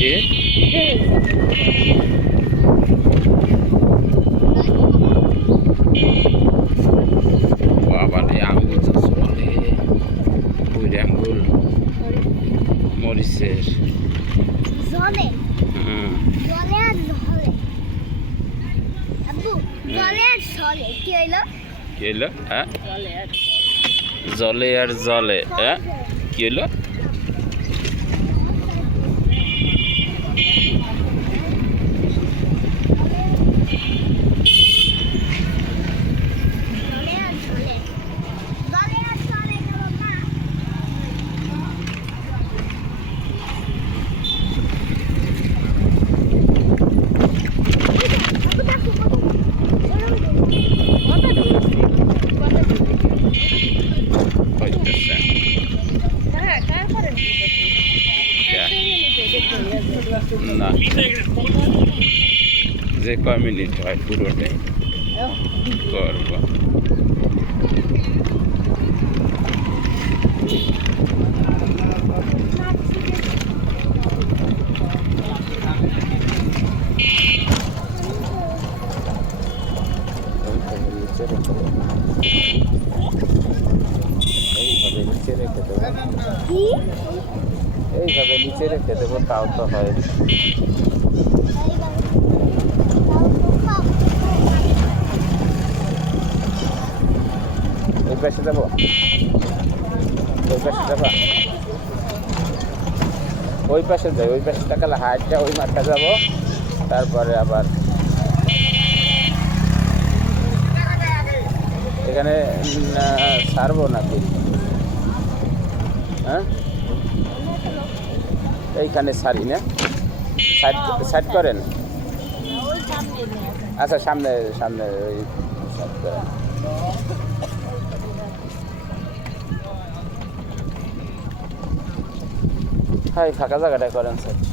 কি বাবা রে আঙ্গুল চাষ বলে বুড়ি আঙ্গুল মরিচের জলে জলে আর জলে আব্বু জলে আর জলে কি হইলো কি হইলো হ্যাঁ জলে আর জলে হ্যাঁ কি হইলো জলে আর জলে জলে আর জলে গেল না হইতেছে না যে কয় মিনিট হয় পুরোটাই করবো এইভাবে নিচে রেখে দেবো কি এইভাবে নিচে রেখে দেবো তাও তো হয় ওই পাশে যাবো ওই পাশে যাবো ওই পাশে যাই ওই পাশে টাকালে হাটটা ওই মাঠটা যাবো তারপরে আবার এখানে ছাড়বো নাকি হ্যাঁ এইখানে ছাড়ি না সাইড করেন আচ্ছা সামনে সামনে ওই সাইড করেন হাই ফাঁকা জায়গাটায় করেন স্যার